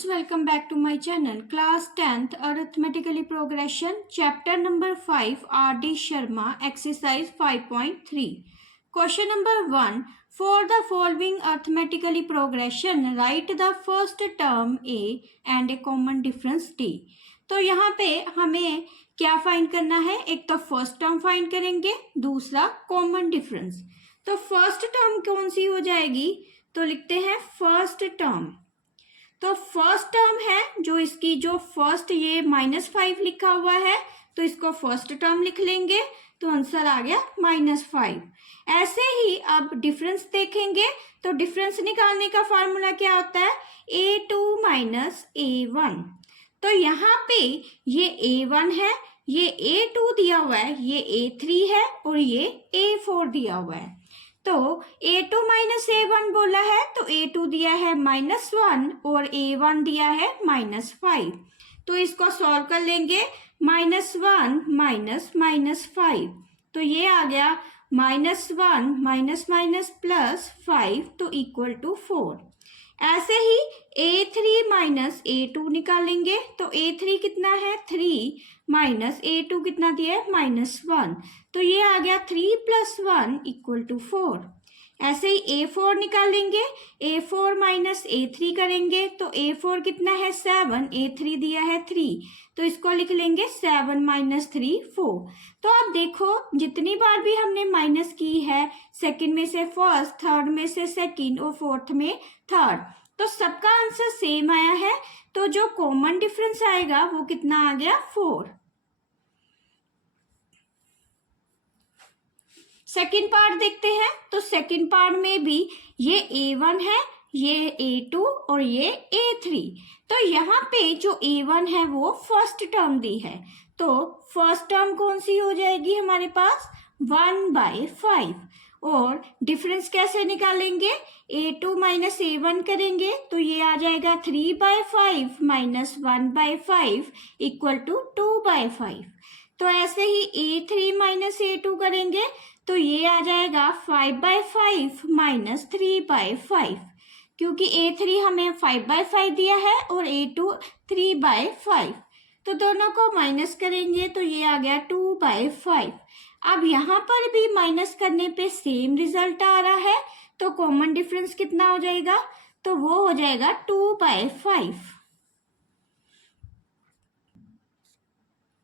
students, welcome back to my channel. Class 10th Arithmetically Progression, chapter number 5, R.D. Sharma, exercise 5.3. Question number 1. For the following arithmetically progression, write the first term A and a common difference D. तो यहाँ पे हमें क्या find करना है? एक तो first term find करेंगे, दूसरा कॉमन डिफरेंस. तो फर्स्ट टर्म कौन सी हो जाएगी? तो लिखते हैं फर्स्ट टर्म. तो फर्स्ट टर्म है जो इसकी जो फर्स्ट ये -5 लिखा हुआ है तो इसको फर्स्ट टर्म लिख लेंगे तो आंसर आ गया -5. ऐसे ही अब डिफरेंस देखेंगे तो डिफरेंस निकालने का फॉर्मूला क्या होता है? A2 minus A1. तो यहाँ पे ये A1 है, ये A2 दिया हुआ है, ये A3 है और ये A4 दिया हुआ है. तो A2 माइनस A1 बोला है तो A2 दिया है -1 और A1 दिया है -5. तो इसको सॉल्व कर लेंगे. -1 माइनस -5 तो ये आ गया -1 माइनस प्लस 5 तो इक्वल टू 4. ऐसे ही A3 माइनस A2 निकालेंगे तो A3 कितना है? 3 माइनस A2 कितना दिया है? -1. तो ये आ गया 3 + 1 इक्वल टू 4. ऐसे ही A4 निकालेंगे, A4 माइनस A3 करेंगे तो A4 कितना है? 7, A3 दिया है 3 तो इसको लिख लेंगे 7 माइनस 3 4. तो आप देखो जितनी बार भी हमने माइनस की है, सेकंड में से फर्स्ट, थर्ड में से सेकंड और फोर्थ में थर्ड, तो सबका आंसर सेम आया है. तो जो कॉमन डिफरेंस आएगा वो कितना आ गया? 4. सेकंड पार्ट देखते हैं. तो सेकंड पार्ट में भी ये A1 है, ये A2 और ये A3. तो यहाँ पे जो A1 है वो फर्स्ट टर्म दी है तो फर्स्ट टर्म कौन सी हो जाएगी हमारे पास? 1/5. और डिफरेंस कैसे निकालेंगे? A2 माइनस A1 करेंगे तो ये आ जाएगा 3/5 माइनस 1/5 इक्वल टू 2/5. तो ऐसे ही A3 माइनस A2 करेंगे तो ये आ जाएगा 5/5 माइनस 3/5, क्योंकि A3 हमें 5/5 दिया है और A2 3/5. तो दोनों को माइनस करेंगे तो ये आ गया 2/5. अब यहाँ पर भी माइनस करने पे सेम रिजल्ट आ रहा है तो कॉमन डिफरेंस कितना हो जाएगा? तो वो हो जाएगा 2/5.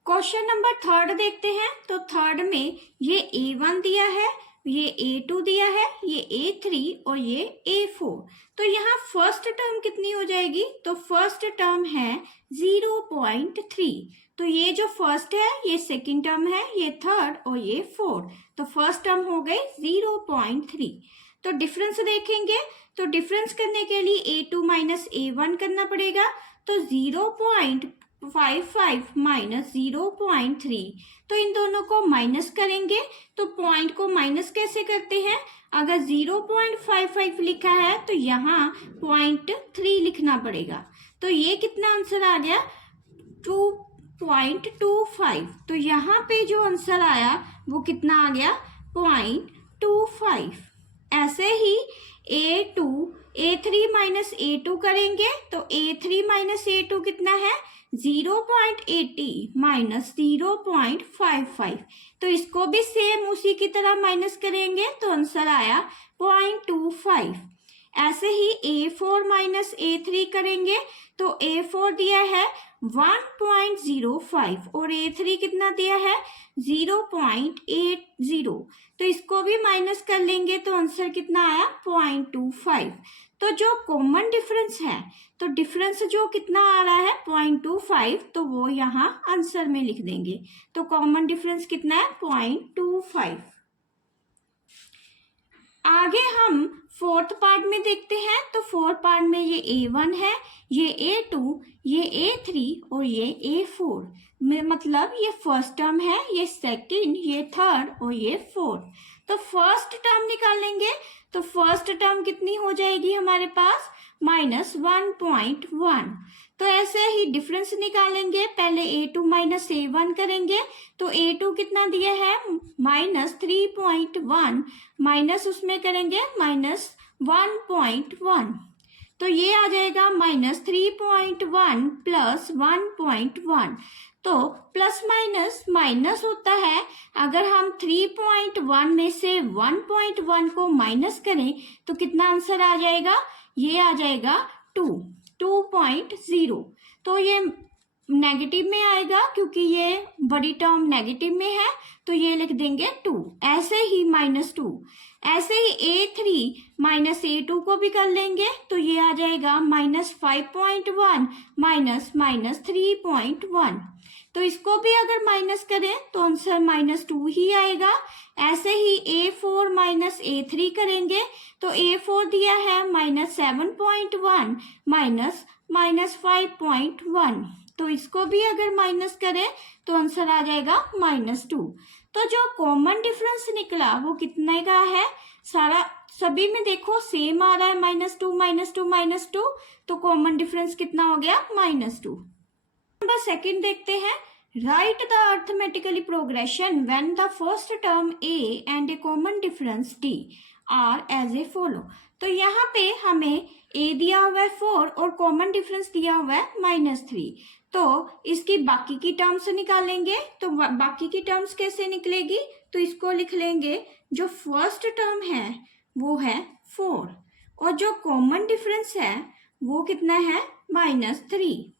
क्वेश्चन नंबर थर्ड देखते हैं. तो थर्ड में ये A1 दिया है, ये A2 दिया है, ये A3 और ये A4. तो यहाँ फर्स्ट टर्म कितनी हो जाएगी? तो फर्स्ट टर्म है 0.3. तो ये जो फर्स्ट है ये सेकंड टर्म है, ये थर्ड और ये फोर्थ. तो फर्स्ट टर्म हो गई 0.3. तो डिफरेंस देखेंगे तो डिफरेंस करने के लिए A2 माइनस A1 करना पड़ेगा. तो 0.55 माइनस 0.3. तो इन दोनों को माइनस करेंगे. तो पॉइंट को माइनस कैसे करते हैं? अगर 0.55 लिखा है तो यहाँ 0.3 लिखना पड़ेगा. तो ये कितना आंसर आ गया? 2.25. तो यहाँ पे जो आंसर आया वो कितना आ गया? 0.25. ऐसे ही A3 माइनस A2 करेंगे तो A3 माइनस A2 कितना है? 0.80 माइनस 0.55. तो इसको भी सेम उसी की तरह माइनस करेंगे तो आंसर आया 0.25. ऐसे ही A4 माइनस A3 करेंगे तो A4 दिया है 1.05 और A3 कितना दिया है? 0.80. तो इसको भी माइनस कर लेंगे तो आंसर कितना आया? 0.25. तो जो कॉमन डिफरेंस है तो डिफरेंस जो कितना आ रहा है? 0.25. तो वो यहाँ आंसर में लिख देंगे. तो कॉमन डिफरेंस कितना है? 0.25. आगे हम फोर्थ पार्ट में देखते हैं. तो फोर्थ पार्ट में ये A1 है, ये A2, ये A3 और ये A4. मतलब ये फर्स्ट टर्म है, ये सेकंड, ये थर्ड और ये फोर्थ. तो फर्स्ट टर्म निकालेंगे तो फर्स्ट टर्म कितनी हो जाएगी हमारे पास? -1.1. तो ऐसे ही डिफरेंस निकालेंगे. पहले A2 माइनस A1 करेंगे तो A2 कितना दिया है? -3.1 माइनस उसमें करेंगे -1.1. तो ये आ जाएगा -3.1 प्लस 1.1। तो प्लस माइनस माइनस होता है, अगर हम 3.1 में से 1.1 को माइनस करें तो कितना आंसर आ जाएगा, ये आ जाएगा 2.0। तो ये नेगेटिव में आएगा क्योंकि ये बड़ी टर्म नेगेटिव में है, तो ये लिख देंगे 2। ऐसे ही -2, ऐसे ही A3 माइनस A2 को भी कर लेंगे, तो ये आ जाएगा -5.1 माइनस 3.1। तो इसको भी अगर माइनस करें तो आंसर -2 ही आएगा। ऐसे ही A4 माइनस A3 करेंगे तो A4 दिया है -7.1 माइनस 5.1। तो इसको भी अगर माइनस करें तो आंसर आ जाएगा -2। तो जो कॉमन डिफरेंस निकला वो कितने का है, सारा सभी में देखो सेम आ रहा है, -2। तो कॉमन डिफरेंस कितना हो गया, -2। नंबर सेकंड देखते हैं। Write the arithmetically progression when the first term a and a common difference d are as a follow. तो यहाँ पे हमें a दिया हुआ है 4 और कॉमन डिफरेंस दिया हुआ है -3। तो इसकी बाकी की टर्म्स निकालेंगे। तो बाकी की टर्म्स कैसे निकलेगी, तो इसको लिख लेंगे, जो फर्स्ट टर्म है वो है 4 और जो कॉमन डिफरेंस है वो कितना है, -3।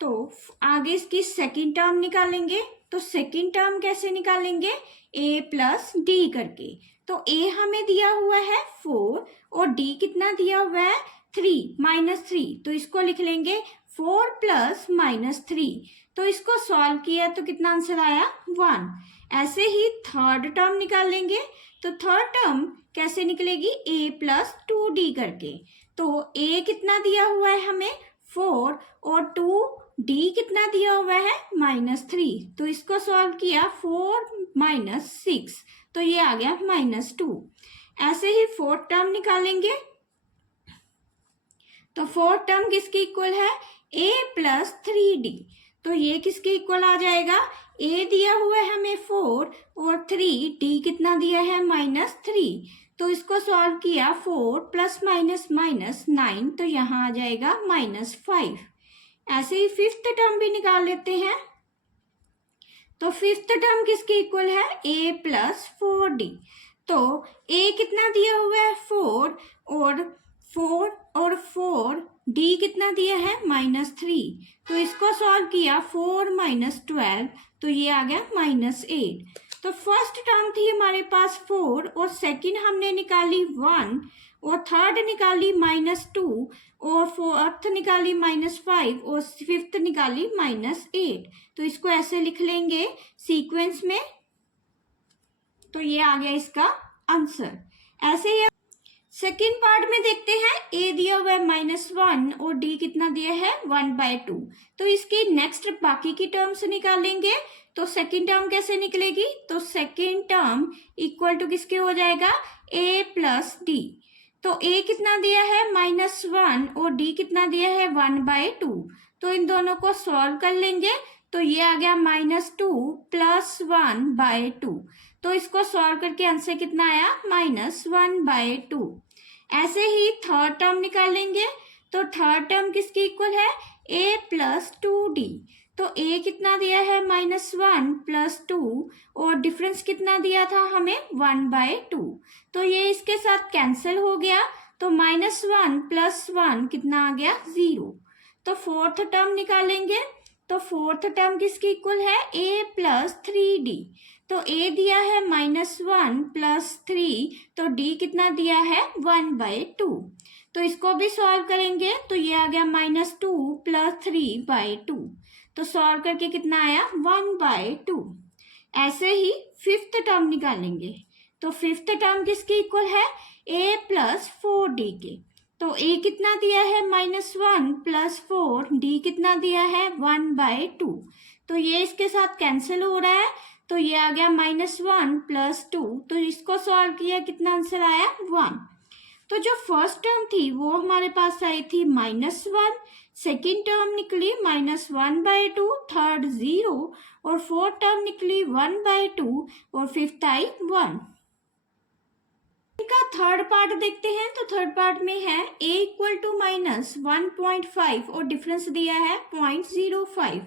तो आगे इसकी सेकंड टर्म निकालेंगे। तो सेकंड टर्म कैसे निकालेंगे, a प्लस डी करके। तो a हमें दिया हुआ है 4 और d कितना दिया हुआ है, 3 -3। तो इसको लिख लेंगे 4 प्लस -3। तो इसको सॉल्व किया तो कितना आंसर आया, 1। ऐसे ही थर्ड टर्म निकालेंगे। तो थर्ड टर्म कैसे निकलेगी, a प्लस 2d करके। तो a कितना दिया हुआ है हमें 4 और 2d कितना दिया हुआ है -3। तो इसको सॉल्व किया 4 6, तो ये आ गया -2। ऐसे ही फोर्थ टर्म निकालेंगे। तो फोर्थ टर्म किसके इक्वल है, a प्लस 3d। तो ये किसके इक्वल आ जाएगा, a दिया हुआ है हमें 4 और 3d कितना दिया है -3। तो इसको सॉल्व किया 4 प्लस -9, तो यहाँ आ जाएगा -5। ऐसे ही फिफ्थ टर्म भी निकाल लेते हैं। तो फिफ्थ टर्म किसके इक्वल है, a प्लस 4d। तो a कितना दिया हुआ है 4 और 4d कितना दिया है -3। तो इसको सॉल्व किया 4 -12, तो ये आ गया -8। तो फर्स्ट टर्म थी हमारे पास 4 और सेकंड हमने निकाली 1 और थर्ड निकाली -2 और फोर्थ निकाली -5 और फिफ्थ निकाली -8। तो इसको ऐसे लिख लेंगे सीक्वेंस में। तो ये आ गया इसका आंसर। ऐसे ही सेकेंड पार्ट में देखते हैं। a दिया हुआ है -1 और d कितना दिया है 1/2। तो इसकी नेक्स्ट बाकी की टर्म्स निकालेंगे। तो सेकेंड टर्म कैसे निकलेगी, तो सेकेंड टर्म इक्वल टू किसके हो जाएगा, a प्लस d। तो a कितना दिया है -1 और d कितना दिया है 1/2। तो इन दोनों को सॉल्व कर लेंगे। तो ये आ गया -2 प्लस 1/2। तो इसको सॉल्व करके आंसर कितना आया, -1/2। ऐसे ही थर्ड टर्म निकालेंगे। तो थर्ड टर्म किसके इक्वल है, a प्लस 2d। तो a कितना दिया है -1 प्लस 2 और डिफरेंस कितना दिया था हमें 1/2। तो ये इसके साथ कैंसिल हो गया। तो -1 प्लस 1 कितना आ गया 0। तो फोर्थ टर्म निकालेंगे। तो फोर्थ टर्म किसके इक्वल है, a प्लस 3d। तो a दिया है -1 प्लस 3, तो d कितना दिया है 1/2। तो इसको भी सॉल्व करेंगे। तो ये आ गया -2 प्लस 3/2। तो सॉल्व करके कितना आया 1/2। ऐसे ही फिफ्थ टर्म निकालेंगे। तो फिफ्थ टर्म किसके इक्वल है, a प्लस 4d के। तो a कितना दिया है -1 प्लस 4, d कितना दिया है 1/2। तो ये इसके साथ कैंसिल हो रहा है। तो ये आ गया -1 प्लस 2। तो इसको सॉल्व किया, कितना आंसर आया 1। तो जो फर्स्ट टर्म थी वो हमारे पास आई थी -1, सेकेंड टर्म निकली -1/2, थर्ड 0 और फोर्थ टर्म निकली 1/2 और फिफ्थ आई 1। इनका थर्ड पार्ट देखते हैं। तो थर्ड पार्ट में है a इक्वल टू -1.5 और डिफरेंस दिया है 0.05।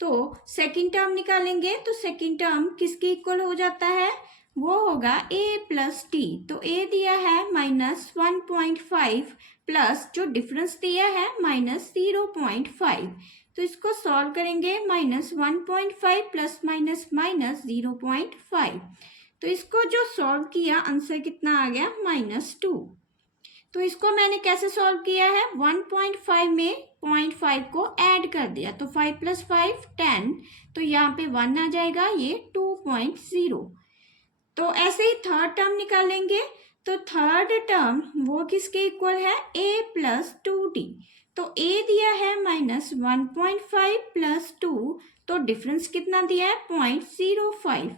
तो सेकेंड टर्म निकालेंगे तो सेकेंड टर्म किसके इक्वल हो जाता है, वो होगा a प्लस टी। तो a दिया है -1.5 प्लस जो डिफरेंस दिया है -0.5। तो इसको सॉल्व करेंगे, -1.5 प्लस -0.5। तो इसको जो सॉल्व किया आंसर कितना आ गया, -2। तो इसको मैंने कैसे सॉल्व किया है, 1.5 में 0.5 को ऐड कर दिया। तो 5 + 5 10। तो यहाँ पे 1 आ जाएगा, ये 2.0। तो ऐसे ही थर्ड टर्म निकालेंगे। तो थर्ड टर्म वो किसके इक्वल है, a प्लस 2t। तो a दिया है -1.5 प्लस 2। तो डिफरेंस कितना दिया है, 0.05।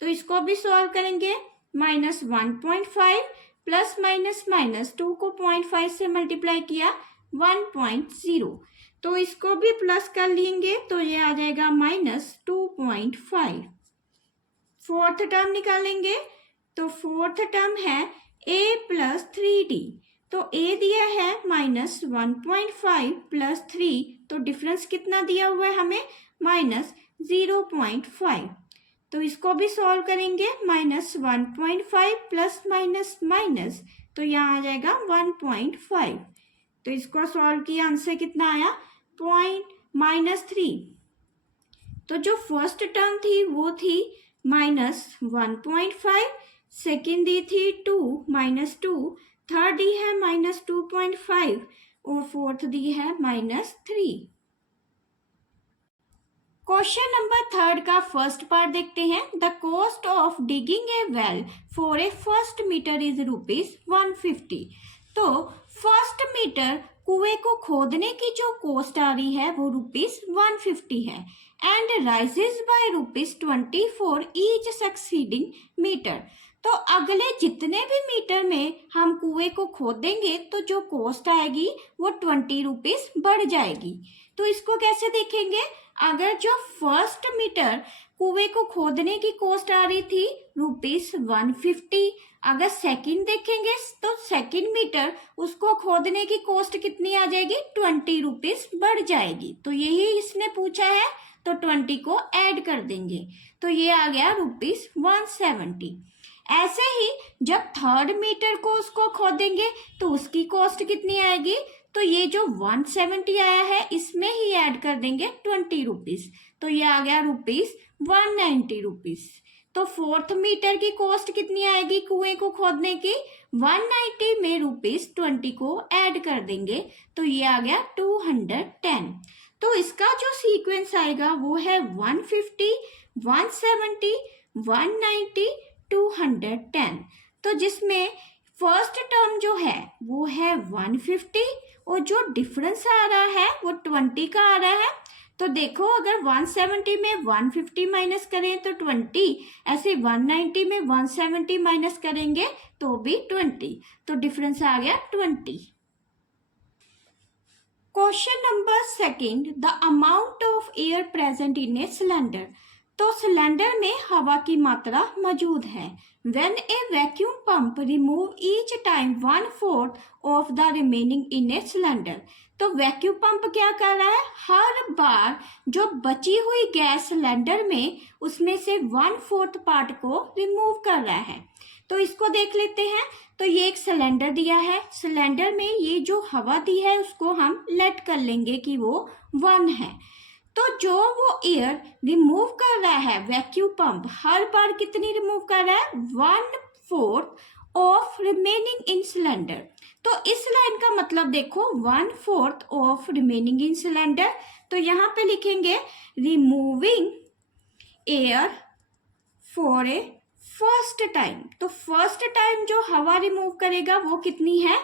तो इसको भी सॉल्व करेंगे, -1.5 प्लस -2 को 0.5 से मल्टीप्लाई किया 1.0। तो इसको भी प्लस कर लेंगे तो ये आ जाएगा -2.5। फोर्थ टर्म निकालेंगे। तो फोर्थ टर्म है a प्लस 3t। तो a दिया है -1.5 प्लस 3। तो डिफरेंस कितना दिया हुआ है हमें, -0.5। तो इसको भी सॉल्व करेंगे, -1.5 प्लस माइनस, तो यहाँ आ जाएगा 1.5। तो इसको सॉल्व किया, आंसर कितना आया, -3। तो जो फर्स्ट टर्म थी वो थी -1.5, सेकेंड दी थी 2 -2, थर्ड दी है -2.5 और फोर्थ दी है -3। क्वेश्चन नंबर थर्ड का फर्स्ट पार्ट देखते हैं। The cost of digging a well for a first metre is ₹150। तो फर्स्ट मीटर कुएं को खोदने की जो कॉस्ट आ रही है वो ₹150 है and rises by ₹20 for each succeeding metre. तो अगले जितने भी मीटर में हम कुएं को खोदेंगे तो जो कॉस्ट आएगी वो ₹20 बढ़ जाएगी। तो इसको कैसे देखेंगे, अगर जो फर्स्ट मीटर कुएं को खोदने की कॉस्ट आ रही थी ₹150, अगर सेकंड देखेंगे तो सेकंड मीटर उसको खोदने की कॉस्ट कितनी आ जाएगी, ₹20 बढ़ जाएगी। तो यही इसने पूछा है, तो 20 को ऐड कर देंगे तो ये आ गया ₹170। ऐसे ही जब थर्ड मीटर को उसको खोदेंगे तो उसकी कॉस्ट कितनी आएगी, तो ये जो 170 आया है इसमें ही ऐड कर देंगे ₹20। तो ये आ गया ₹190। तो फोर्थ मीटर की कॉस्ट कितनी आएगी कुएं को खोदने की, 190 में ₹20 को ऐड कर देंगे तो ये आ गया 210। तो इसका जो सीक्वेंस आएगा वो है 150, 170, 190, 210। तो जिसमें फर्स्ट टर्म जो है वो है 150 और जो डिफरेंस आ रहा है वो 20 का आ रहा है। तो देखो अगर 170 में 150 माइनस करें तो 20, ऐसे 190 में 170 माइनस करेंगे तो भी 20। तो डिफरेंस आ गया 20। Question number second, the amount of air present in a cylinder. तो सिलेंडर में हवा की मात्रा मौजूद है। When a vacuum pump remove each time 1/4 of the remaining in a cylinder। तो वैक्यूम पंप क्या कर रहा है, हर बार जो बची हुई गैस सिलेंडर में उसमें से 1/4 पार्ट को रिमूव कर रहा है। तो इसको देख लेते हैं। तो ये एक सिलेंडर दिया है, सिलेंडर में ये जो हवा दी है उसको हम लेट कर लेंगे कि वो 1 है। तो जो वो एयर रिमूव कर रहा है वैक्यूम पंप हर बार कितनी रिमूव कर रहा है, 1/4 ऑफ रिमेनिंग इन सिलेंडर। तो इस लाइन का मतलब देखो 1/4 ऑफ रिमेनिंग इन सिलेंडर। तो यहाँ पे लिखेंगे removing air for a first time. तो फर्स्ट टाइम जो हवा रिमूव करेगा वो कितनी है,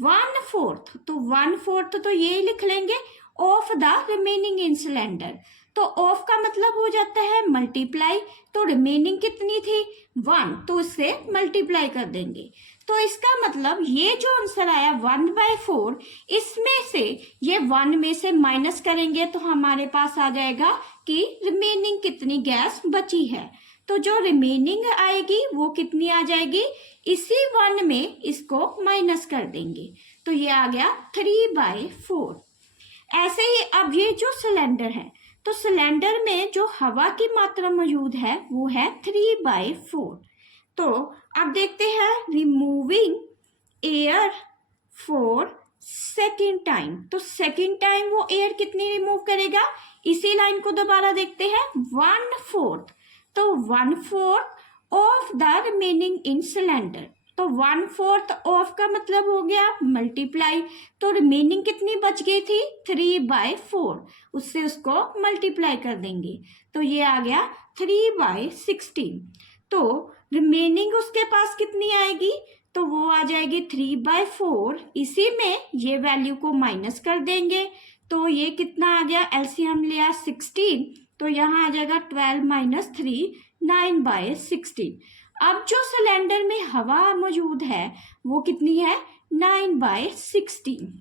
1/4। तो 1/4 तो ये लिख लेंगे of the remaining in cylinder. तो ऑफ का मतलब हो जाता है मल्टीप्लाई। तो रिमेनिंग कितनी थी, 1, तो उससे मल्टीप्लाई कर देंगे। तो इसका मतलब ये जो आंसर आया 1/4, इसमें से ये 1 में से माइनस करेंगे तो हमारे पास आ जाएगा कि रिमेनिंग कितनी गैस बची है। तो जो रिमेनिंग आएगी वो कितनी आ जाएगी, इसी 1 में इसको माइनस कर देंगे, तो ये आ गया 3/4। ऐसे ही अब ये जो सिलेंडर है, तो सिलेंडर में जो हवा की मात्रा मौजूद है वो है 3/4। तो अब देखते हैं removing air for second time. तो सेकेंड टाइम वो एयर कितनी रिमूव करेगा, इसी लाइन को दोबारा देखते हैं, 1/4। तो 1/4 of the remaining in cylinder. तो 1/4 ऑफ का मतलब हो गया मल्टीप्लाई, तो रिमेनिंग कितनी बच गई थी, 3/4, उससे उसको मल्टीप्लाई कर देंगे, तो ये आ गया 3/16। तो रिमेनिंग उसके पास कितनी आएगी, तो वो आ जाएगी 3/4, इसी में ये वैल्यू को माइनस कर देंगे, तो ये कितना आ गया, एलसीएम लिया 16, तो यहाँ आ जाएगा 12 - 3, 9/16। अब जो सिलेंडर में हवा मौजूद है वो कितनी है, 9/16।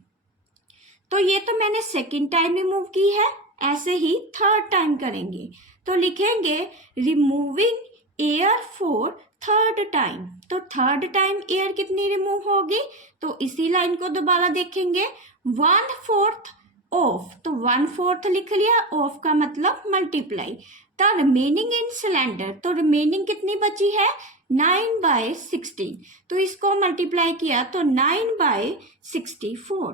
तो ये तो मैंने सेकेंड टाइम रिमूव की है, ऐसे ही थर्ड टाइम करेंगे, तो लिखेंगे removing air for third time. तो थर्ड टाइम एयर कितनी रिमूव होगी, तो इसी लाइन को दोबारा देखेंगे, 1/4 ऑफ, तो 1/4 लिख लिया, ऑफ का मतलब multiply, the remaining in cylinder, तो रिमेनिंग कितनी बची है, 9/16, तो इसको मल्टीप्लाई किया तो 9/64।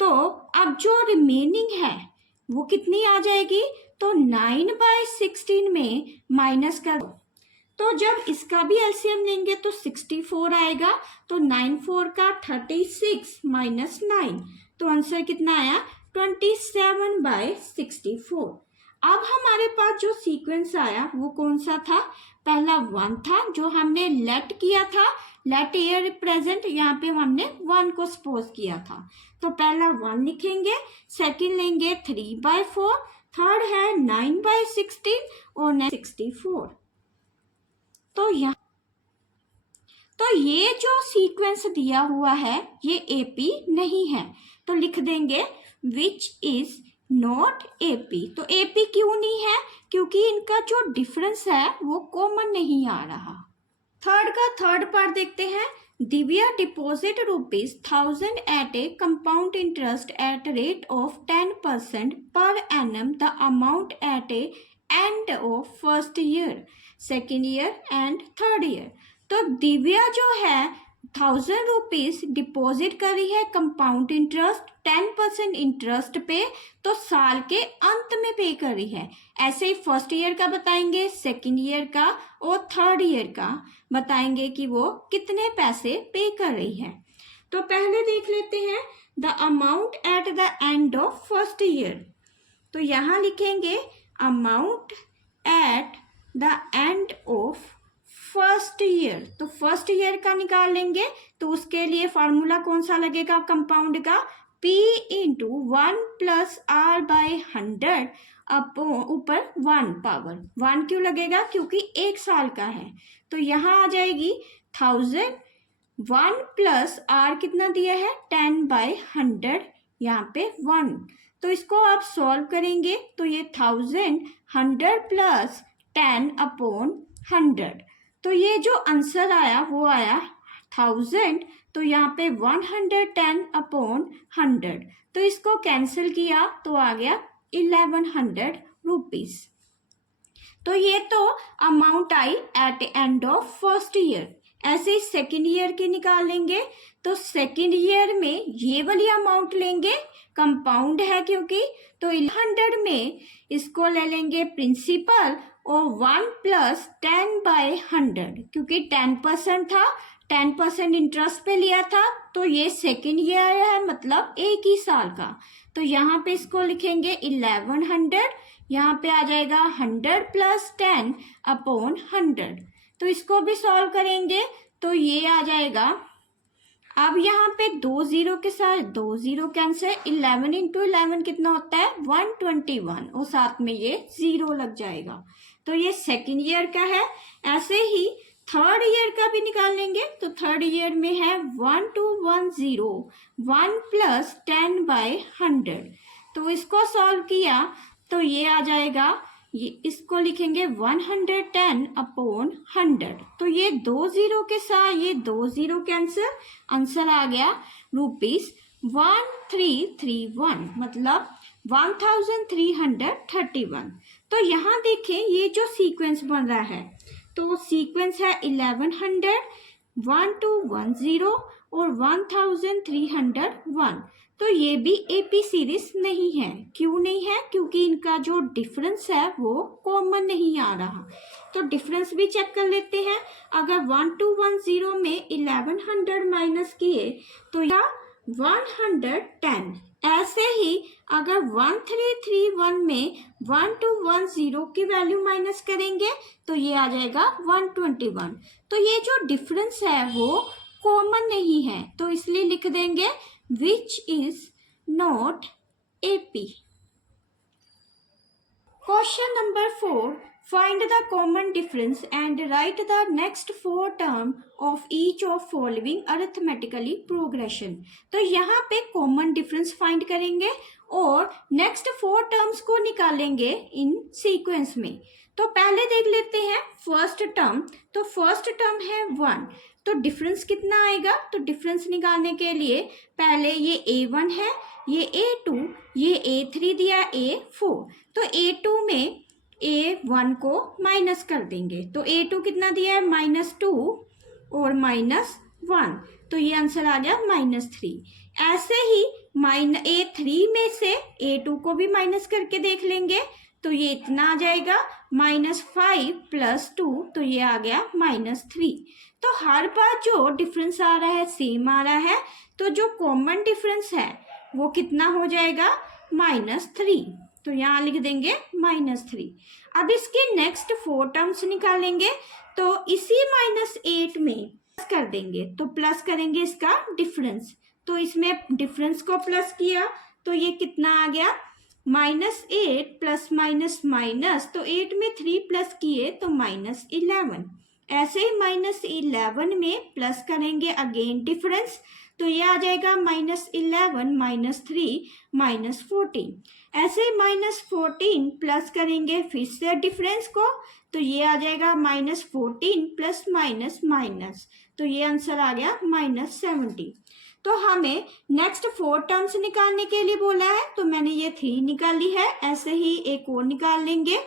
तो अब जो रिमेनिंग है वो कितनी आ जाएगी, तो 9/16 में माइनस कर, तो जब इसका भी एलसीएम लेंगे तो 64 आएगा, तो 9/4 का 36 - 9, तो आंसर कितना आया, 27/64। अब हमारे पास जो सीक्वेंस आया वो कौन सा था, पहला 1 था जो हमने लेट किया था, लेट एयर प्रेजेंट, यहाँ पे हमने 1 को सपोज किया था, तो पहला 1 लिखेंगे, सेकंड लेंगे 3/4, थर्ड है 9/16 और 64। तो ये जो सीक्वेंस दिया हुआ है ये एपी नहीं है, तो लिख देंगे विच इज नॉट एपी। तो एपी क्यों नहीं है, क्योंकि इनका जो डिफरेंस है वो कॉमन नहीं आ रहा। थर्ड का थर्ड पार्ट देखते हैं, Divya deposit ₹1000 at a compound interest at rate of 10% per annum, the amount at a end of first year, second year end third year. तो दिव्या जो है 1000 रुपीज डिपॉजिट कर रही है कंपाउंड इंटरेस्ट 10% इंटरेस्ट पे, तो साल के अंत में पे कर रही है। ऐसे ही फर्स्ट ईयर का बताएंगे, सेकेंड ईयर का और थर्ड ईयर का बताएंगे कि वो कितने पैसे पे कर रही है। तो पहले देख लेते हैं the amount at the end of first year. तो यहाँ लिखेंगे amount at the end of first year. तो फर्स्ट ईयर का निकाल लेंगे, तो उसके लिए फॉर्मूला कौन सा लगेगा कंपाउंड का, P × 1 + R/100 ऊपर 1 पावर 1 क्यों लगेगा, क्योंकि 1 साल का है। तो यहाँ आ जाएगी 1000, 1 + R कितना दिया है 10/100, यहाँ पे 1। तो इसको आप सॉल्व करेंगे तो ये 1000 100 + 10/100, तो ये जो आंसर आया वो आया 1000, तो यहाँ पे 110/100, तो इसको कैंसिल किया तो आ गया 1100 रुपीज। तो ये तो amount I at end of first year. ऐसे ही सेकेंड ईयर की निकालेंगे, तो सेकेंड ईयर में ये वाली अमाउंट लेंगे, कंपाउंड है क्योंकि, तो 100 में इसको ले लेंगे प्रिंसिपल और 1 + 10/100, क्योंकि 10% था, 10% इंटरेस्ट पे लिया था, तो ये सेकेंड ईयर है मतलब 1 ही साल का। तो यहाँ पे इसको लिखेंगे 1100, यहाँ पे आ जाएगा 100 + 10/100। तो इसको भी सॉल्व करेंगे तो ये आ जाएगा, अब यहाँ पे 2 0 के साथ 2 0 कैंसिल, 11 × 11 कितना होता है 121, और साथ में ये 0 लग जाएगा। तो ये सेकेंड ईयर का है। ऐसे ही थर्ड ईयर का भी निकाल लेंगे, तो थर्ड ईयर में है 1210, 1 + 10/100। तो इसको सॉल्व किया तो ये आ जाएगा ये इसको लिखेंगे 110 अपॉन 100। तो ये 2 जीरो के साथ ये 2 जीरो कैंसिल, आंसर आ गया ₹1331, मतलब 1331। तो यहाँ देखें ये जो सीक्वेंस बन रहा है, तो सीक्वेंस है 1100, 1210 और 1301। तो ये भी एपी सीरीज नहीं है। क्यों नहीं है? क्योंकि इनका जो डिफरेंस है वो कॉमन नहीं आ रहा। तो डिफरेंस भी चेक कर लेते हैं। अगर 1210 में 1100 माइनस किए तो यह 110। ऐसे ही अगर 1331 में 1210 की वैल्यू माइनस करेंगे तो ये आ जाएगा 121। तो ये जो डिफरेंस है वो कॉमन नहीं है, तो इसलिए लिख देंगे which is not AP. Question number 4. Find the common difference and write the next 4 term of each of following arithmetically progression. तो यहाँ पे कॉमन डिफरेंस फाइंड करेंगे और नेक्स्ट 4 टर्म्स को निकालेंगे इन सीक्वेंस में। तो पहले देख लेते हैं फर्स्ट टर्म। तो फर्स्ट टर्म है 1। तो डिफरेंस कितना आएगा? तो डिफरेंस निकालने के लिए पहले ये A1 है, ये A2, ये A3 दिया, A4। तो A2 में A1 को माइनस कर देंगे। तो A2 कितना दिया है? -2 और -1। तो ये आंसर आ गया -3। ऐसे ही A3 में से A2 को भी माइनस करके देख लेंगे। तो ये इतना आ जाएगा -5 + 2, तो ये आ गया -3। तो हर बार जो डिफरेंस आ रहा है सेम आ रहा है, तो जो कॉमन डिफरेंस है वो कितना हो जाएगा? -3। तो यहाँ लिख देंगे -3। अब इसके नेक्स्ट 4 टर्म्स निकालेंगे। तो इसी -8 में प्लस कर देंगे। तो प्लस करेंगे इसका डिफरेंस। तो इसमें डिफरेंस को प्लस किया तो ये कितना आ गया? -8 प्लस माइनस माइनस, तो 8 में 3 प्लस किए तो -11। ऐसे ही -11 में प्लस करेंगे अगेन डिफरेंस। तो ये आ जाएगा -11 -3 -14। ऐसे ही -14 प्लस करेंगे फिर से डिफरेंस को, तो ये आ जाएगा -14 प्लस माइनस माइनस, तो ये आंसर आ गया -70। तो हमें नेक्स्ट 4 टर्म्स निकालने के लिए बोला है, तो मैंने ये 3 निकाली है। ऐसे ही एक और निकाल लेंगे।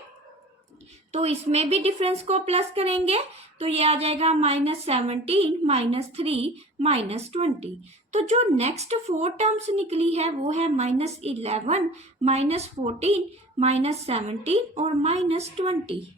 तो इसमें भी डिफरेंस को प्लस करेंगे तो ये आ जाएगा -17 -3 -20। तो जो नेक्स्ट 4 टर्म्स निकली है वो है -11 -14 -17 और -20।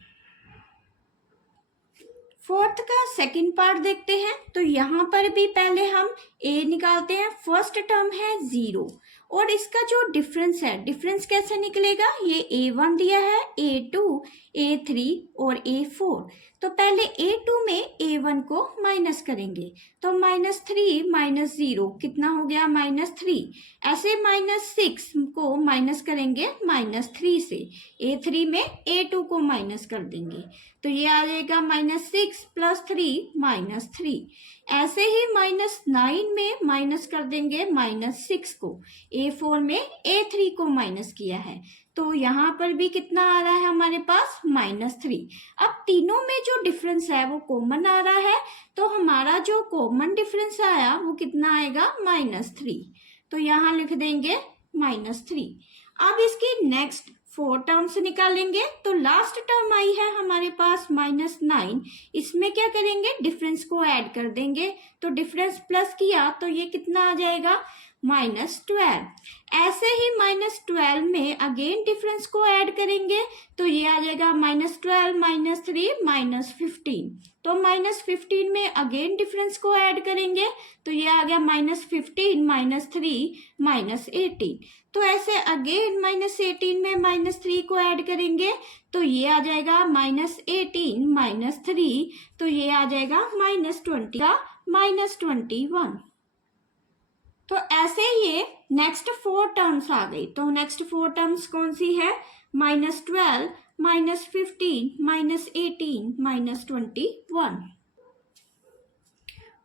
फोर्थ का सेकंड पार्ट देखते हैं। तो यहाँ पर भी पहले हम ए निकालते हैं। फर्स्ट टर्म है 0 और इसका जो डिफरेंस है, डिफरेंस कैसे निकलेगा? ये A1 दिया है, A2, A3 और A4। तो पहले A2 में A1 को माइनस करेंगे। तो -3 -0 कितना हो गया? -3। ऐसे -6 को माइनस करेंगे -3 से। A3 में A2 को माइनस कर देंगे तो ये आ जाएगा -6 + 3 -3। ऐसे ही -9 में माइनस कर देंगे -6 को। A4 में A3 को माइनस किया है तो यहाँ पर भी कितना आ रहा है हमारे पास? -3। अब तीनों में जो डिफरेंस है वो कॉमन आ रहा है, तो हमारा जो कॉमन डिफरेंस आया वो कितना आएगा? -3। तो यहाँ लिख देंगे -3। अब इसकी नेक्स्ट 4 टर्म्स निकालेंगे। तो लास्ट टर्म आई है हमारे पास -9। इसमें क्या करेंगे? डिफरेंस को ऐड कर देंगे। तो डिफरेंस प्लस किया तो ये कितना आ जाएगा? -12। ऐसे ही -12 में अगेन डिफरेंस को ऐड करेंगे तो ये आ जाएगा -12 -3 -15। तो -15 में अगेन डिफरेंस को ऐड करेंगे तो ये आ गया -15 -3 -18। तो ऐसे अगेन -18 में -3 को ऐड करेंगे तो ये आ जाएगा -18 -3, तो ये आ जाएगा -20 का -21। तो ऐसे ये नेक्स्ट 4 टर्म्स आ गई। तो नेक्स्ट 4 टर्म्स कौन सी है? -12 -15 -18 -21।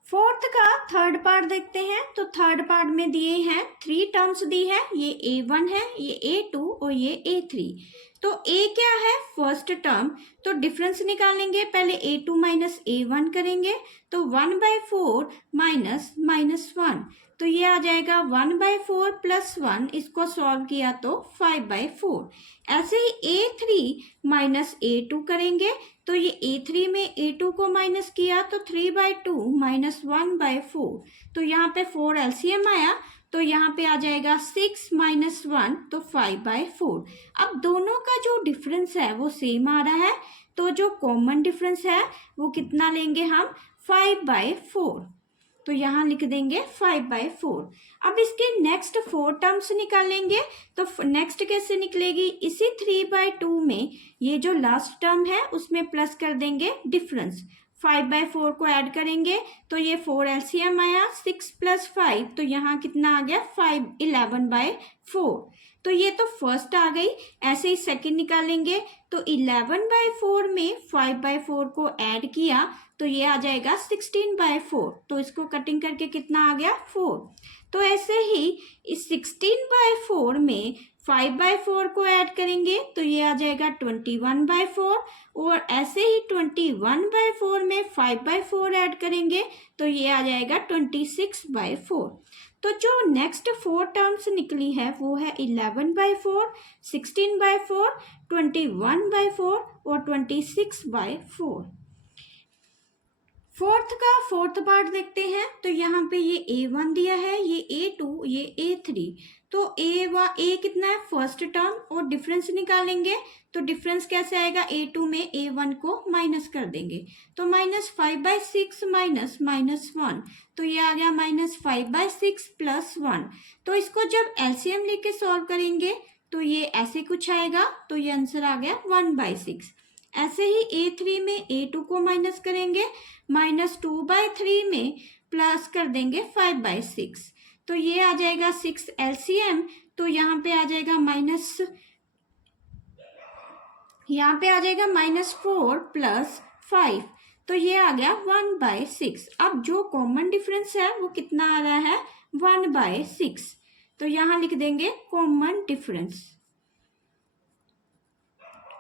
फोर्थ का थर्ड पार्ट देखते हैं। तो थर्ड पार्ट में दिए हैं 3 टर्म्स दी है। ये A1 है, ये A2 और ये A3। तो a क्या है, फर्स्ट टर्म, तो डिफरेंस निकालेंगे, पहले a2 माइनस a1 करेंगे, तो 1/4 माइनस -1, तो ये आ जाएगा 1/4 प्लस 1, इसको सॉल्व किया तो 5/4। ऐसे ही a3 माइनस a2 करेंगे, तो ये a3 में a2 को माइनस किया तो 3/2 माइनस 1/4, तो यहाँ पे 4 एलसीएम आया, तो यहाँ पे आ जाएगा 6 माइनस 1, तो 5/4। अब दोनों का जो डिफरेंस है वो सेम आ रहा है, तो जो कॉमन डिफरेंस है वो कितना लेंगे हम, 5/4, तो यहाँ लिख देंगे 5/4। अब इसके नेक्स्ट 4 टर्म्स निकालेंगे, तो नेक्स्ट कैसे निकलेगी, इसी 3/2 में ये जो लास्ट टर्म है उसमें प्लस कर देंगे डिफरेंस, 5/4 को ऐड करेंगे, तो ये 4 एलसीएम आया, 6 प्लस 5, तो यहाँ कितना आ गया 5, 11/4, तो ये तो फर्स्ट आ गई। ऐसे ही सेकंड निकालेंगे, तो 11/4 में 5/4 को ऐड किया, तो ये आ जाएगा 16/4, तो इसको कटिंग करके कितना आ गया 4। तो ऐसे ही इस 16/4 में 5/4 को ऐड करेंगे, तो ये आ जाएगा 21/4, और ऐसे ही 21/4 में 5/4 ऐड करेंगे, तो ये आ जाएगा 26/4। तो जो नेक्स्ट 4 टर्म्स निकली है वो है 11/4, 16/4, 21/4 और 26/4। फोर्थ पार्ट देखते हैं, तो यहाँ पे ये a1 दिया है, ये a2, ये a3, तो a कितना है, फर्स्ट टर्म, और डिफरेंस निकालेंगे, तो डिफरेंस कैसे आएगा, a2 में a1 को माइनस कर देंगे, तो -5/6 माइनस -1, तो ये आ गया -5/6 प्लस 1। तो इसको जब एलसीएम लेके सॉल्व करेंगे तो ये ऐसे कुछ आएगा, तो ये आंसर आ गया 1/6। ऐसे ही a3 में a2 को माइनस करेंगे, -2/3 में प्लस कर देंगे 5/6, तो ये आ जाएगा 6 एलसीएम, तो यहाँ पे आ जाएगा -4 प्लस 5, तो ये आ गया 1/6। अब जो कॉमन डिफरेंस है वो कितना आ रहा है, 1/6, तो यहाँ लिख देंगे कॉमन डिफरेंस।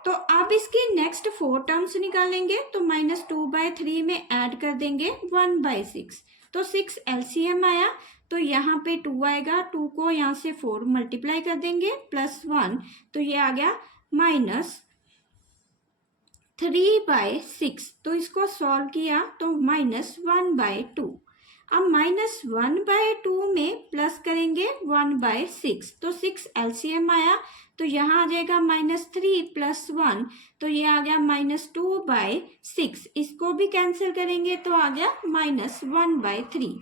तो अब इसकी नेक्स्ट 4 टर्म्स निकालेंगे, तो -2/3 में ऐड कर देंगे 1/6, तो 6 एलसीएम आया, तो यहाँ पे 2 आएगा, 2 को यहाँ से 4 मल्टीप्लाई कर देंगे प्लस 1, तो ये आ गया -3/6, तो इसको सॉल्व किया तो -1/2। अब -1/2 में प्लस करेंगे 1/6, तो 6 एलसीएम आया, तो यहाँ आ जाएगा -3 प्लस 1, तो ये आ गया -2/6, इसको भी कैंसिल करेंगे तो आ गया -1/3।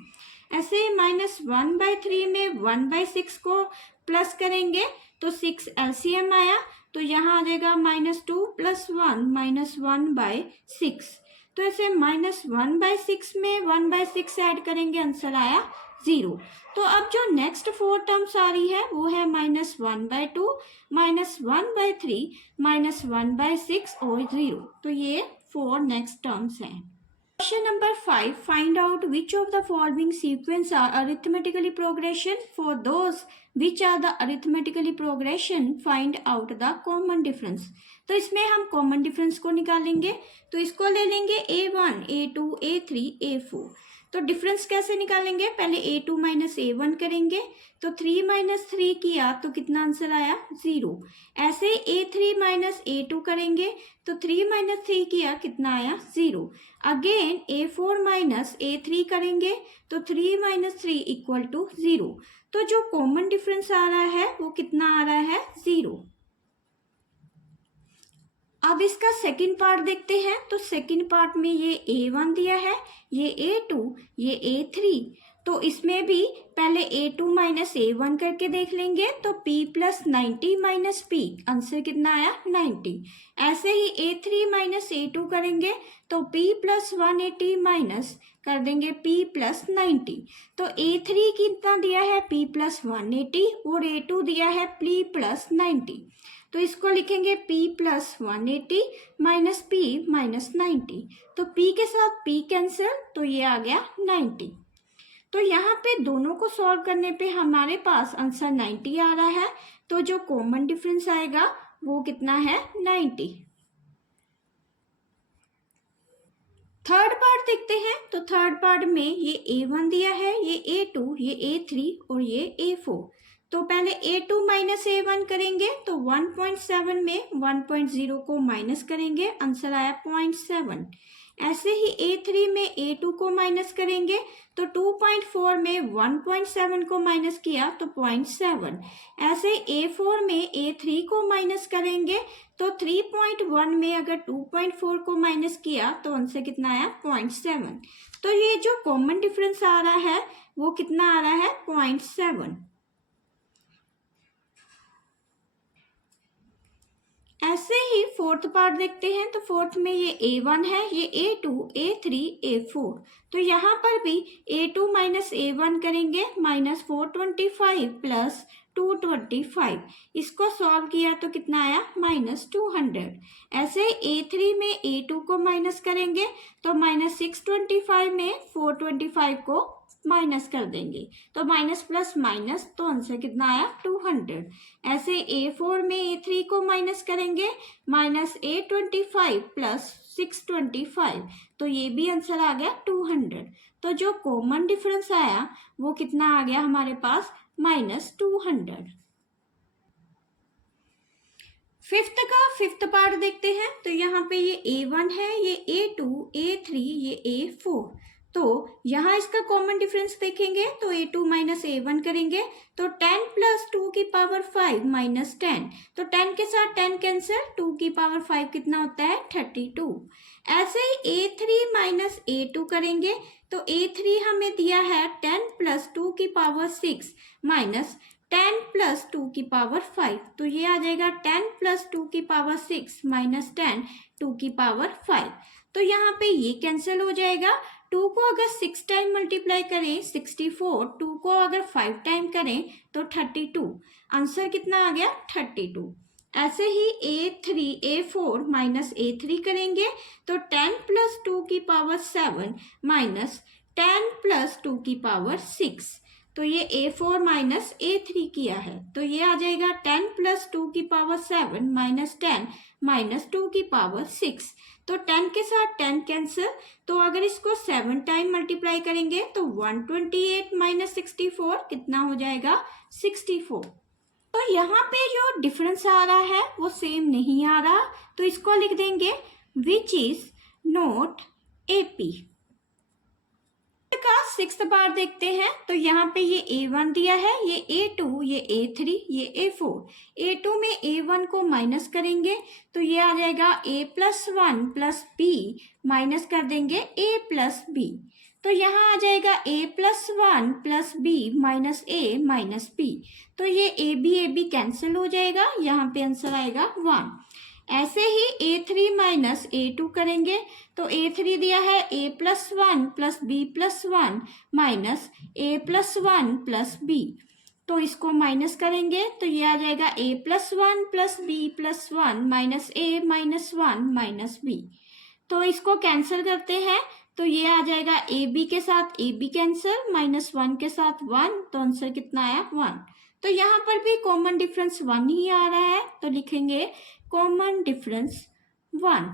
ऐसे -1/3 में 1/6 को प्लस करेंगे, तो 6 एलसीएम आया, तो यहाँ आ जाएगा -2 प्लस 1 -1/6, तो ऐसे -1/6 में 1/6 ऐड करेंगे, आंसर आया 0। तो अब जो नेक्स्ट 4 टर्म्स आ रही है वो है -1/2, -1/3, -1/6 और 0, तो ये 4 नेक्स्ट टर्म्स हैं। Question number 5. Find out which of the following sequence are arithmetically progression. For those which are the arithmetically progression, find out the common difference. तो इसमें हम common difference को निकालेंगे, तो इसको ले लेंगे a1, a2, a3, a4। तो डिफरेंस कैसे निकालेंगे, पहले a2 माइनस a1 करेंगे, तो 3 माइनस 3 किया तो कितना आंसर आया 0। ऐसे a3 माइनस a2 करेंगे, तो 3 माइनस 3 किया कितना आया 0। अगेन a4 माइनस a3 करेंगे, तो 3 माइनस 3 इक्वल टू 0। तो जो कॉमन डिफरेंस आ रहा है वो कितना आ रहा है 0। अब इसका सेकंड पार्ट देखते हैं, तो सेकंड पार्ट में ये a1 दिया है, ये a2, ये a3, तो इसमें भी पहले a2 माइनस a1 करके देख लेंगे, तो p plus 90 minus p, answer कितना आया 90। ऐसे ही a3 माइनस a2 करेंगे, तो p प्लस 180 माइनस कर देंगे p प्लस 90, तो a3 कितना दिया है p प्लस 180 और a2 दिया है p प्लस 90, तो इसको लिखेंगे p plus 180 minus p minus 90, तो p के साथ p कैंसिल, तो ये आ गया 90। तो यहाँ पे दोनों को सॉल्व करने पे हमारे पास आंसर 90 आ रहा है, तो जो कॉमन डिफरेंस आएगा वो कितना है 90। थर्ड पार्ट देखते हैं। तो थर्ड पार्ट में ये A1 दिया है, ये A2, ये A3 और ये A4। तो पहले A2 माइनस A1 करेंगे तो 1.7 में 1.0 को माइनस करेंगे, आंसर आया 0.7। ऐसे ही A3 में A2 को माइनस करेंगे तो 2.4 में 1.7 को माइनस किया तो 0.7। ऐसे A4 में A3 को माइनस करेंगे तो 3.1 में अगर 2.4 को माइनस किया तो आंसर कितना आया 0.7। तो ये जो कॉमन डिफरेंस आ रहा है वो कितना आ रहा है 0.7। ऐसे ही फोर्थ पार्ट देखते हैं। तो फोर्थ में ये A1 है, ये A2, A3, A4। तो यहाँ पर भी A2 माइनस A1 करेंगे, माइनस 425 प्लस 225। इसको सॉल्व किया तो कितना आया माइनस 200। ऐसे A3 में A2 को माइनस करेंगे तो माइनस 625 में 425 को माइनस कर देंगे तो माइनस प्लस माइनस, तो आंसर कितना आया 200। ऐसे A4 में A3 को माइनस करेंगे, माइनस 825 प्लस 625, तो ये भी आंसर आ गया 200। तो जो कॉमन डिफरेंस आया वो कितना आ गया हमारे पास माइनस 200। फिफ्थ पार्ट देखते हैं। तो यहाँ पे ये A1 है, ये A2, A3, ये A4। तो यहाँ इसका कॉमन डिफरेंस देखेंगे तो A2 माइनस A1 करेंगे तो 10 प्लस 2 की पावर 5 माइनस 10, तो 10 के साथ 10 कैंसिल, 2 की पावर 5 कितना होता है 32। ऐसे ही A3 माइनस A2 करेंगे तो A3 हमें दिया है 10 प्लस 2 की पावर 6 माइनस 10 प्लस 2 की पावर 5, तो ये आ जाएगा 10 प्लस 2 की पावर 6 माइनस 10 2 की पावर 5। तो यहाँ पे ये कैंसिल हो जाएगा। 2 को अगर 6 टाइम मल्टीप्लाई करें 64, 2 को अगर 5 टाइम करें तो 32। आंसर कितना आ गया 32। ऐसे ही A4 माइनस A3 करेंगे तो 10 प्लस 2 की पावर 7 माइनस 10 प्लस 2 की पावर 6, तो ये A4 माइनस A3 किया है तो ये आ जाएगा 10 प्लस 2 की पावर 7 माइनस 10 माइनस 2 की पावर 6, तो 10 के साथ 10 कैंसिल, तो अगर इसको 7 टाइम मल्टीप्लाई करेंगे तो 128 माइनस 64 कितना हो जाएगा 64। तो यहाँ पे जो डिफरेंस आ रहा है वो सेम नहीं आ रहा, तो इसको लिख देंगे विच इज नॉट AP। का सिक्स्थ पार्ट देखते हैं। तो यहाँ पे ये A1 दिया है, ये A2, ये A3, ये A4। A2 में A1 को माइनस करेंगे तो ये आ जाएगा A plus 1 plus B, minus कर देंगे A प्लस B, तो यहाँ आ जाएगा A plus 1 plus B minus A minus B, तो ये AB कैंसिल हो जाएगा, यहाँ पे आंसर आएगा 1। ऐसे ही A3 माइनस A2 करेंगे तो A3 दिया है A plus 1 plus B plus 1 minus A plus 1 plus B, तो इसको माइनस करेंगे तो ये आ जाएगा A plus 1 plus B plus 1 minus A minus 1 minus B, तो इसको कैंसिल करते हैं तो ये आ जाएगा AB के साथ AB कैंसिल, माइनस 1 के साथ 1, तो आंसर कितना आया 1। तो यहाँ पर भी कॉमन डिफरेंस 1 ही आ रहा है, तो लिखेंगे कॉमन डिफरेंस 1।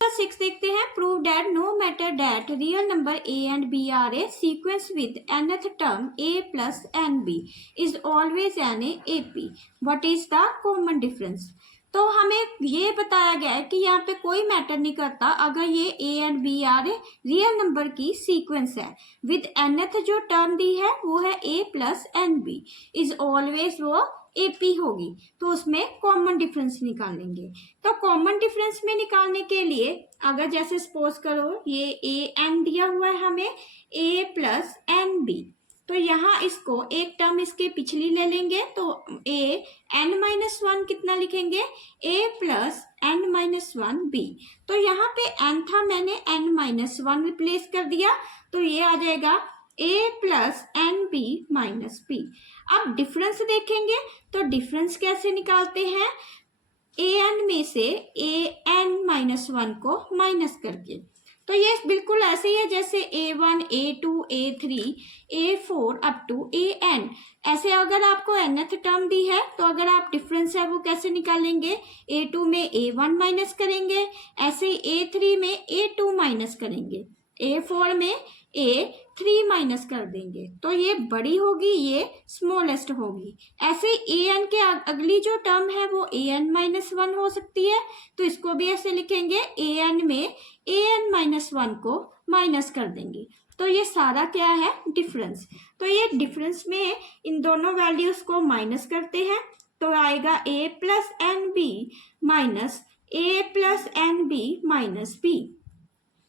6 देखते हैं। Prove that no matter that real number A and B are a sequence with nth term A plus NB is always an AP. What is the common difference? तो हमें ये बताया गया है कि यहाँ पे कोई मैटर नहीं करता अगर ये A and B are real number की सीक्वेंस है, विद nth जो टर्म दी है वो है A plus NB, is always वो AP होगी, तो उसमें कॉमन डिफरेंस निकालेंगे। तो कॉमन डिफरेंस में निकालने के लिए अगर जैसे सपोज करो ये AN दिया हुआ है हमें A प्लस NB, तो यहाँ इसको एक टर्म इसके पिछली ले लेंगे तो N-1 कितना लिखेंगे A प्लस N-1B, तो यहाँ पे N था मैंने N-1 रिप्लेस कर दिया तो ये आ जाएगा A plus NB minus B। अब डिफरेंस देखेंगे तो डिफरेंस कैसे निकालते हैं, AN में से AN-1 को माइनस करके, तो ये बिल्कुल ऐसे ही है जैसे A1, A2, A3, A4 up to AN। ऐसे अगर आपको nth टर्म दी है तो अगर आप डिफरेंस है वो कैसे निकालेंगे, A2 में A1 माइनस करेंगे, ऐसे ही A3 में A2 माइनस करेंगे, A4 में A3 माइनस कर देंगे। तो ये बड़ी होगी, ये स्मॉलेस्ट होगी। ऐसे an के अगली जो टर्म है वो an-1 हो सकती है, तो इसको भी ऐसे लिखेंगे, an में an-1 को माइनस कर देंगे। तो ये सारा क्या है, डिफरेंस। तो ये डिफरेंस में इन दोनों वैल्यूज को माइनस करते हैं तो आएगा a plus n b minus a plus n b minus b.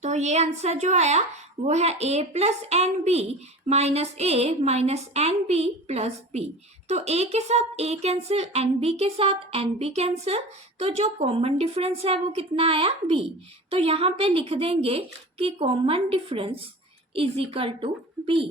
तो ये आंसर जो आया वो है a plus n b minus a minus n b plus b. तो a के साथ a कैंसिल, एन बी के साथ एन बी कैंसिल, तो जो कॉमन डिफरेंस है वो कितना आया, b। तो यहाँ पे लिख देंगे कि common difference is equal to b।